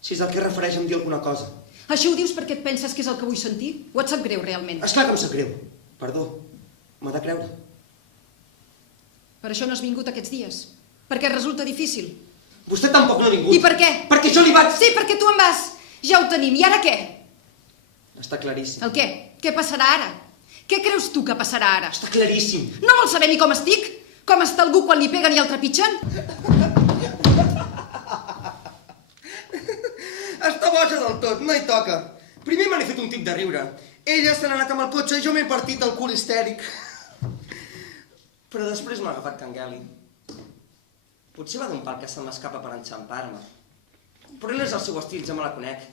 Si és el que es refereix a em dir alguna cosa. Això ho dius perquè et penses que és el que vull sentir? O et sap greu, realment? Esclar que em sap greu. Perdó. M'ha de creure. Per això no has vingut aquests dies. Perquè et resulta difícil. Vostè tampoc no ha vingut. I per què? Perquè jo li vaig... Sí, perquè tu en vas. Ja ho tenim. I ara què? Està claríssim. El què? Què passarà ara? Què creus tu que passarà ara? Està claríssim. No vols saber ni com estic? Com està algú quan li peguen i el trepitgen? Està boja del tot, no hi toca. Primer me n'he fet un tic de riure. Ella se n'ha anat amb el cotxe i jo m'he partit el cul histèric. Però després m'ha agafat cangueli. Potser va d'un pal que se m'escapa per enxampar-me. Però no és el seu estil, ja me la conec.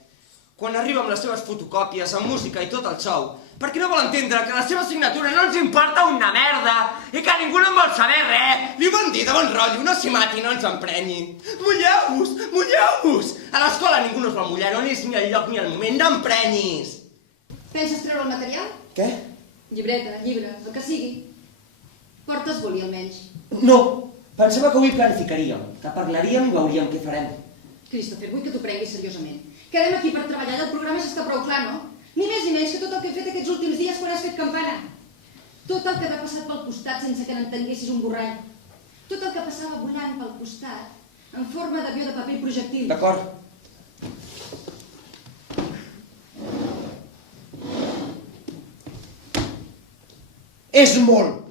Quan arriba amb les seves fotocòpies, amb música i tot el show, perquè no vol entendre que la seva signatura no ens importa una merda i que ningú no en vol saber res. Li ho van dir de bon rotllo, no s'hi mati, no ens emprenyi. Mulleu-vos, mulleu-vos. A l'escola ningú no es vol mullar, no és ni el lloc ni el moment, no emprenyis. Penses treure el material? Què? Llibreta, llibre, el que sigui. Portes boli, almenys. No, pensava que avui planificaríem, que parlaríem i veuríem què farem. Christopher, vull que t'ho prenguis seriosament. Quedem aquí per treballar i el programa ja està prou clar, no? Ni més ni menys que tot el que he fet aquests últims dies quan has fet campana. Tot el que m'ha passat pel costat sense que n'entenguessis un borrall. Tot el que passava volant pel costat, en forma d'avió de paper i projectil. D'acord. És molt.